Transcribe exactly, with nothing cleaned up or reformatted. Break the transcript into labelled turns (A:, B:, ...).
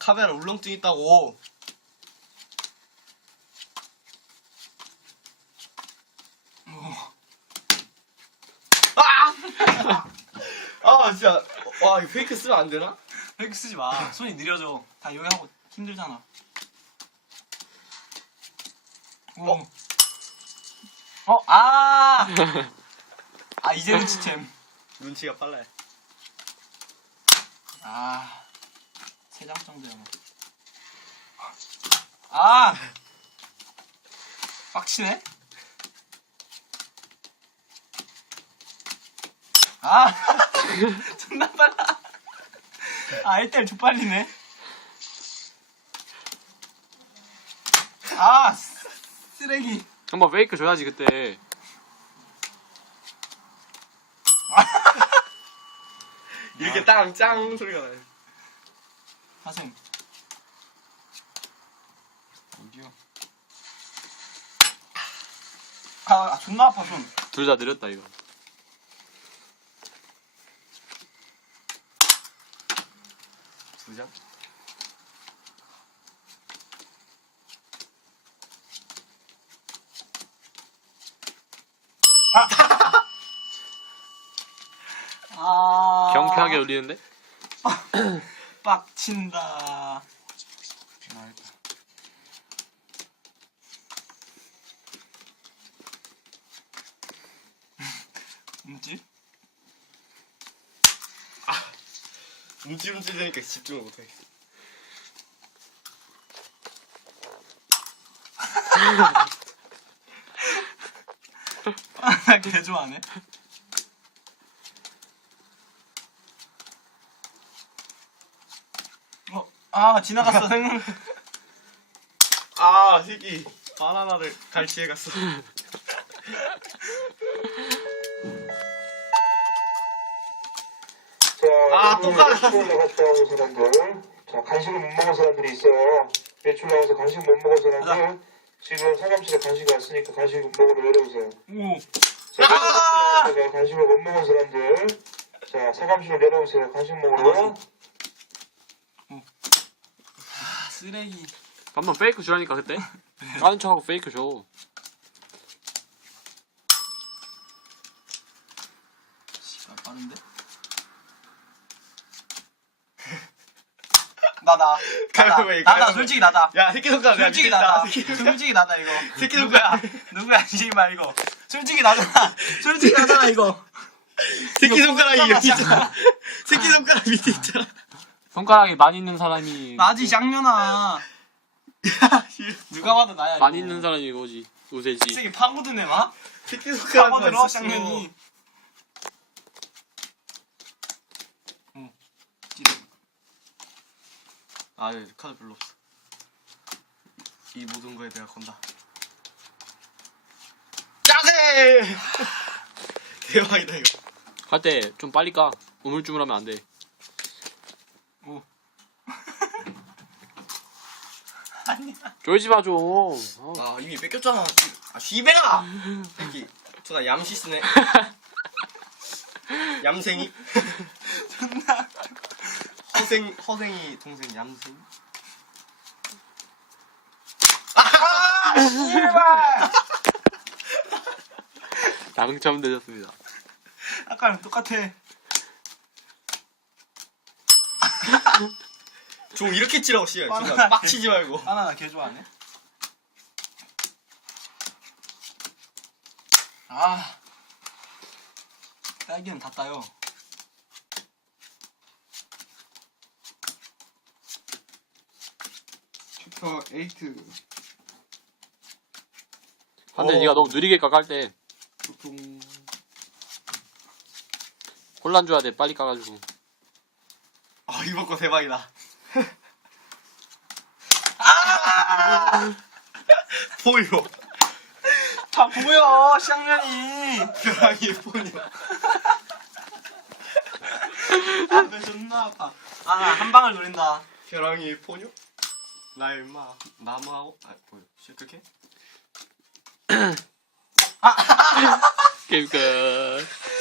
A: 카메라 울렁증 있다고. 아! 아 진짜 와 이거 페이크 쓰면 안 되나?
B: 페이크 쓰지 마. 손이 느려져. 다 여기 하고 힘들잖아. 오.
A: 어?
B: 어? 아! 아 이제 눈치챔.
A: 눈치가 빨라요.
B: 아. 세 장 정도야. 아! 빡치네? 아! 존나 빨라. 아, 일 대일 족빨리네. 아, 쓰레기.
C: 한번 페이크 줘야지 그때.
A: 이렇게 땅짱 소리가 나요.
B: 하셈. 어디요? 아, 아, 존나 아파, 손.
C: 둘 다 느렸다 이거.
A: 두 장?
B: 아.
C: 경쾌하게 울리는데?
B: 빡친다. 뭐지?
A: 움찔움찔 되니까 집중을 못해.
B: 나 개 좋아하네. 어, 아 지나갔어.
A: 아 새끼 바나나를 갈치에 갔어. 아, 또 가라.
D: 외출 나갔다 온 사람들, 자 간식을 못 먹은 사람들이 있어요. 외출 나가서 간식 못 먹은 사람들 지금 상암실에 간식 왔으니까 간식 먹으러 내려오세요.
B: 오.
D: 자,
B: 아!
D: 자, 간식을 못 먹은 사람들, 자 상암실로 내려오세요. 간식 먹으러.
B: 아, 쓰레기.
C: 한번 페이크 주라니까 그때. 까는 척하고 페이크 줘.
B: 씨발 빠른데? 나다. 나다.
A: 가위바위보,
B: 나다.
A: 가위바위보.
B: 솔직히 나다.
A: 야 새끼 손가락 내가
B: 솔직히
A: 밑에 있다.
B: 나다.
A: 새끼 손가락.
B: 솔직히 나다 이거.
A: 새끼
B: 누구야?
A: 손가락.
B: 누구야? 씨발 이거. 솔직히 나잖아. 솔직히 나잖아 이거.
A: 새끼 손가락이
B: 이거
A: 여기 있잖아. 새끼 손가락 밑에 있잖아.
C: 손가락이 많이 있는 사람이
B: 나지 장면아. 누가 봐도 나야. 이거.
C: 많이 있는 사람이 이거지. 우세지.
B: 새끼 파고드네 마.
A: 새끼 손가락
B: 파고들어 장면이. 어. 찌르.
A: 아 네, 카드 별로 없어. 이 모든 거에 내가 건다. 짜세! 대박이다 이거.
C: 할 때 좀 빨리 까. 우물쭈물하면 안 돼.
B: 오. 아니야.
C: 쫄지 마 좀. 어.
A: 아 이미 뺏겼잖아. 아 시베가! 새끼 존나 얌시 쓰네. 얌생이?
B: 존나.
A: 허생 허생이 동생 얌생.
B: 아, 씨발.
C: 당첨되셨습니다.
B: 아까랑 똑같아.
A: 종 이렇게 치라고 씨발. 존나
B: 바나나
A: 빡치지 말고.
B: 바나나 개 좋아하네. 아. 딸기는 다 따요.
E: 챕터 팔.
C: 근데
A: 어.
C: 네가 너무 느리게 까깔 때
E: 보통
C: 혼란 줘야 돼. 빨리 까가지고.
A: 아 이번 거 대박이다. 보여.
B: 다 보여, 쌍년이.
A: 벼랑이 보여.
B: 아, 배 존나 아파. 아, 한 방을 노린다.
A: 벼랑이 포뇨? 나 임마 나무하고 아 보여. 실크게?
C: 게임 끝.